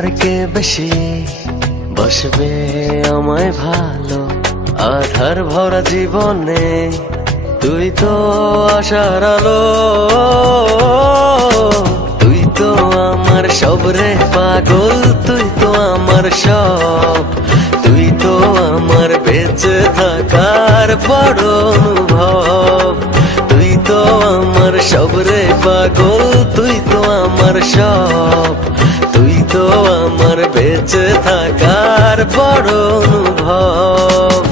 আর কে বেশি বসবে আমায় ভালো? আধার ভরা জীবনে তুই তো আশার আলো, তুই তো আমার সব রে পাগল, তুই তো আমার সব, তুই তো আমার বেঁচে থাকার বড় অনুভব, তুই তো আমার সব রে পাগল, তুই তো আমার সব, তুই তো আমার বেঁচে থাকার বড় অনুভব।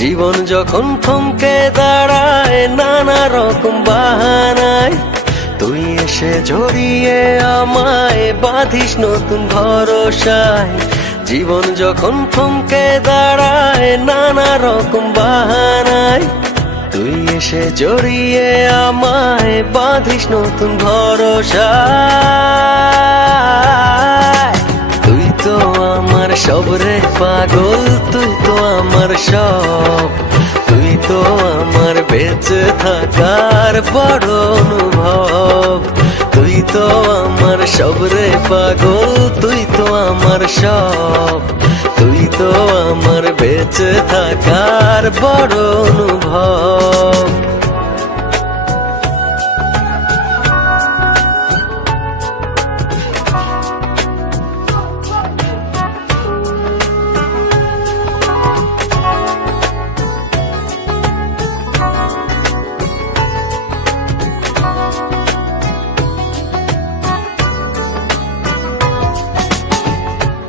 জীবন যখন থমকে দাঁড়ায় নানা রকম বাহানায়, তুই এসে জড়িয়ে আমায় বাঁধিস নতুন ভরসায়। জীবন যখন থমকে দাঁড়ায় নানা রকম বাহানায়, তুই এসে জড়িয়ে আমায় বাঁধিস নতুন ভরসায়। তুই তো আমার সব রে পাগল, তুই তো আমার সব, তুই তো আমার বেঁচে থাকার বড় অনুভব, তুই তো আমার সব রে পাগল, তুই তো আমার সব, তুই তো আমার বেঁচে থাকার বড় অনুভব।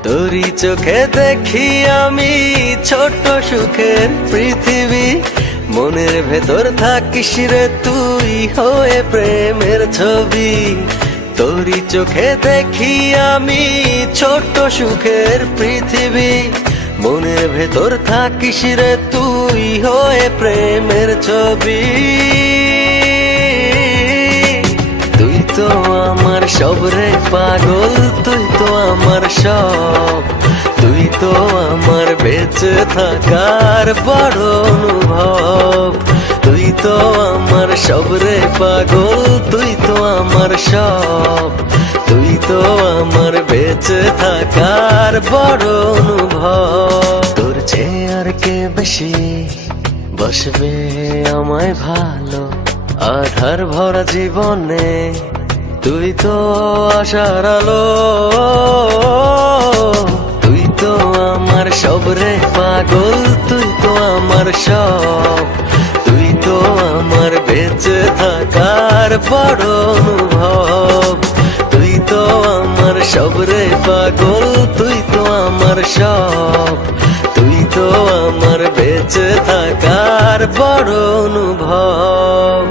তোরই চোখে দেখি আমি ছোট সুখের পৃথিবী, মনের ভেতর থাকিস রে তুই হয়ে প্রেমের ছবি। তোরই চোখে দেখি আমি ছোট সুখের পৃথিবী, মনের ভেতর থাকিস রে তুই হয়ে প্রেমের ছবি। তুই তো আমার সব রে পাগল, তুই তো আমার সব, তুই তো আমার বেঁচে থাকার বড় অনুভব, তুই তো আমার সব রে পাগল, তুই তো আমার সব, তুই তো আমার বেঁচে থাকার বড় অনুভব। তোর চেয়ে আর কে বেশি বসবে আমায় ভালো? আধার ভরা জীবনে তুই তো আশার আলো, তুই তো আমার সব রে পাগল, তুই তো আমার সব, তুই তো আমার বেঁচে থাকার বড় অনুভব, তুই তো আমার সব রে পাগল, তুই তো আমার সব, তুই তো আমার বেঁচে থাকার বড় অনুভব।